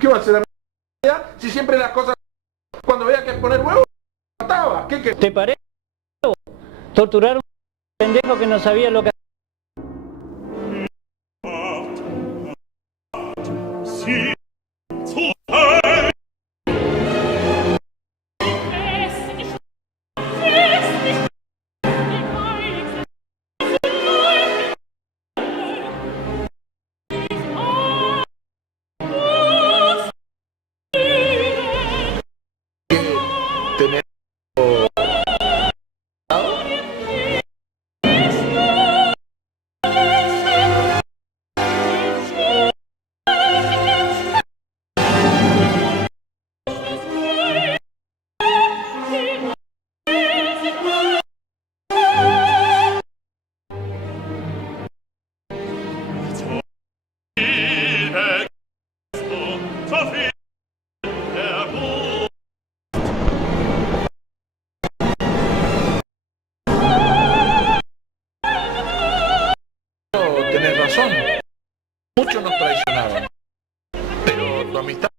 ¿Qué va a hacer la si siempre las cosas, cuando veía que poner huevos, mataba? ¿Qué? ¿Te parece torturar a un pendejo que no sabía lo que tener tenés razón. Muchos nos traicionaron, pero tu amistad